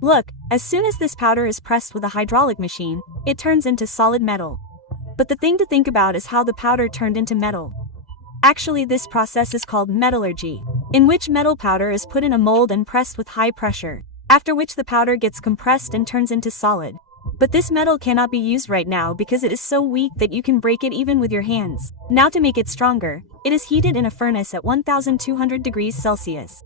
Look, as soon as this powder is pressed with a hydraulic machine, it turns into solid metal. But the thing to think about is how the powder turned into metal. Actually, this process is called metallurgy, in which metal powder is put in a mold and pressed with high pressure, after which the powder gets compressed and turns into solid. But this metal cannot be used right now because it is so weak that you can break it even with your hands. Now to make it stronger, it is heated in a furnace at 1200 degrees Celsius.